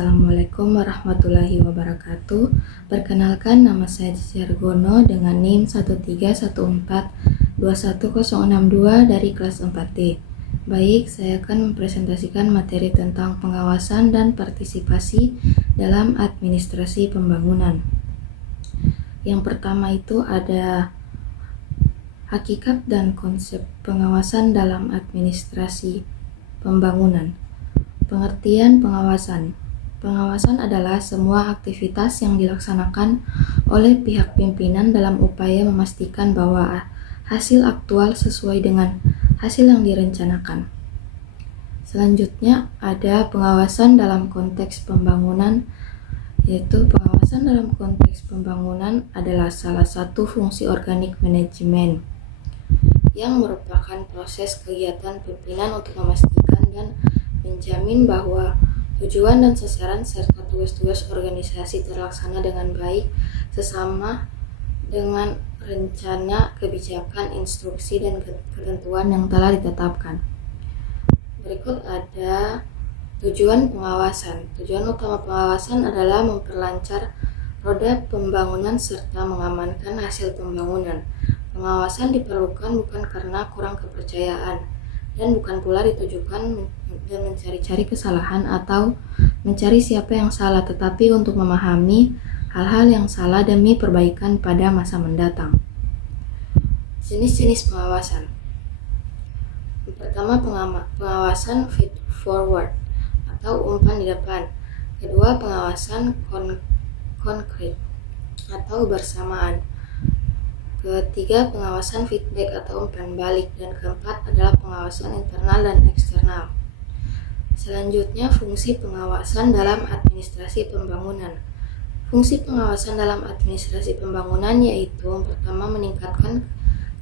Assalamualaikum warahmatullahi wabarakatuh. Perkenalkan, nama saya Cici Argono dengan NIM 131421062 dari kelas 4D. Baik, saya akan mempresentasikan materi tentang pengawasan dan partisipasi dalam administrasi pembangunan. Yang pertama itu ada hakikat dan konsep pengawasan dalam administrasi pembangunan. Pengertian pengawasan. Pengawasan adalah semua aktivitas yang dilaksanakan oleh pihak pimpinan dalam upaya memastikan bahwa hasil aktual sesuai dengan hasil yang direncanakan. Selanjutnya ada pengawasan dalam konteks pembangunan, yaitu pengawasan dalam konteks pembangunan adalah salah satu fungsi organik manajemen yang merupakan proses kegiatan pimpinan untuk memastikan dan menjamin bahwa tujuan dan sasaran serta tugas-tugas organisasi terlaksana dengan baik sesama dengan rencana, kebijakan, instruksi, dan ketentuan yang telah ditetapkan. Berikut ada tujuan pengawasan. Tujuan utama pengawasan adalah memperlancar roda pembangunan serta mengamankan hasil pembangunan. Pengawasan diperlukan bukan karena kurang kepercayaan dan bukan pula ditujukan dan mencari-cari kesalahan atau mencari siapa yang salah, tetapi untuk memahami hal-hal yang salah demi perbaikan pada masa mendatang. Jenis-jenis pengawasan. Yang pertama, pengawasan feed forward atau umpan di depan. Kedua, pengawasan konkret atau bersamaan. Ketiga, pengawasan feedback atau umpan balik, dan keempat adalah pengawasan internal dan eksternal. Selanjutnya, fungsi pengawasan dalam administrasi pembangunan. Fungsi pengawasan dalam administrasi pembangunan yaitu yang pertama, meningkatkan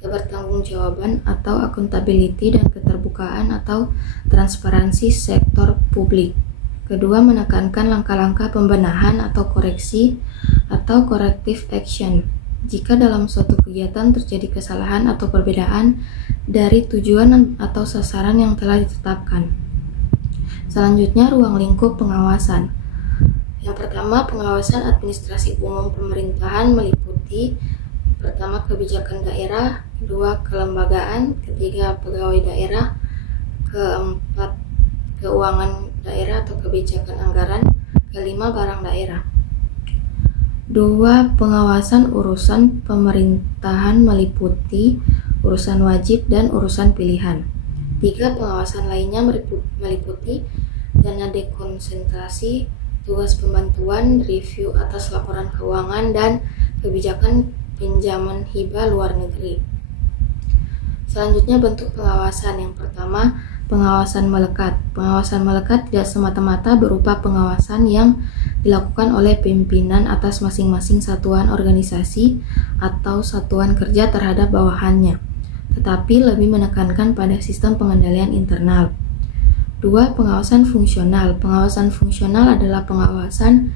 kebertanggungjawaban atau accountability dan keterbukaan atau transparansi sektor publik. Kedua, menekankan langkah-langkah pembenahan atau koreksi atau corrective action jika dalam suatu kegiatan terjadi kesalahan atau perbedaan dari tujuan atau sasaran yang telah ditetapkan. Selanjutnya, ruang lingkup pengawasan. Yang pertama, pengawasan administrasi umum pemerintahan meliputi pertama, kebijakan daerah, kedua, kelembagaan, ketiga, pegawai daerah, keempat, keuangan daerah atau kebijakan anggaran, kelima, barang daerah. 2. Pengawasan urusan pemerintahan meliputi urusan wajib dan urusan pilihan. 3. Pengawasan lainnya meliputi dana dekonsentrasi, tugas pembantuan, review atas laporan keuangan, dan kebijakan pinjaman hibah luar negeri. Selanjutnya, bentuk pengawasan. Yang pertama, pengawasan melekat. Pengawasan melekat tidak semata-mata berupa pengawasan yang dilakukan oleh pimpinan atas masing-masing satuan organisasi atau satuan kerja terhadap bawahannya, tetapi lebih menekankan pada sistem pengendalian internal. 2. Pengawasan fungsional. Pengawasan fungsional adalah pengawasan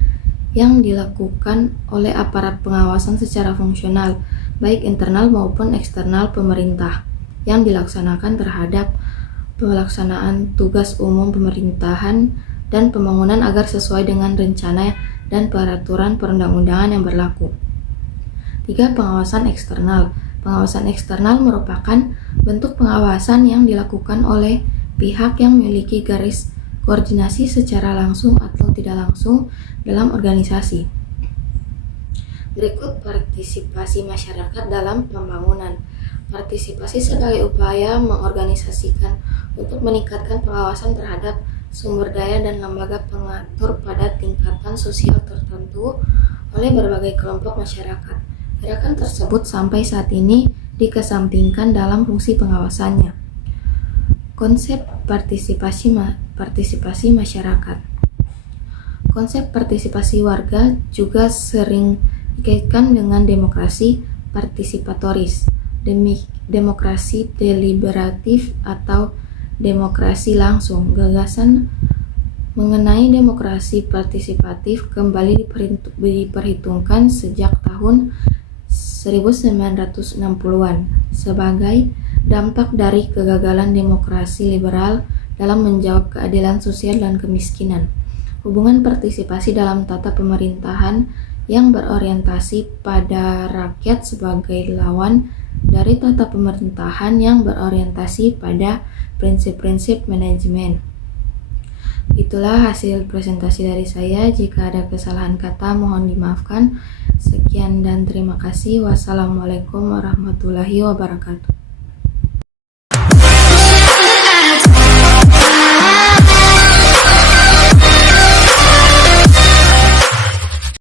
yang dilakukan oleh aparat pengawasan secara fungsional, baik internal maupun eksternal pemerintah, yang dilaksanakan terhadap pelaksanaan tugas umum pemerintahan dan pembangunan agar sesuai dengan rencana dan peraturan perundang-undangan yang berlaku. 3. Pengawasan eksternal. Pengawasan eksternal merupakan bentuk pengawasan yang dilakukan oleh pihak yang memiliki garis koordinasi secara langsung atau tidak langsung dalam organisasi. Berikut partisipasi masyarakat dalam pembangunan. Partisipasi sebagai upaya mengorganisasikan untuk meningkatkan pengawasan terhadap sumber daya dan lembaga pengatur pada tingkatan sosial tertentu oleh berbagai kelompok masyarakat. Gerakan tersebut sampai saat ini dikesampingkan dalam fungsi pengawasannya. Konsep partisipasi masyarakat. Konsep partisipasi warga juga sering dikaitkan dengan demokrasi partisipatoris, demokrasi deliberatif, atau demokrasi langsung. Gagasan mengenai demokrasi partisipatif kembali diperhitungkan sejak tahun 1960-an sebagai dampak dari kegagalan demokrasi liberal dalam menjawab keadilan sosial dan kemiskinan. hubungan partisipasi dalam tata pemerintahan yang berorientasi pada rakyat sebagai lawan dari tata pemerintahan yang berorientasi pada prinsip-prinsip manajemen. Itulah hasil presentasi dari saya. Jika ada kesalahan kata mohon dimaafkan. Sekian dan terima kasih. Wassalamualaikum warahmatullahi wabarakatuh.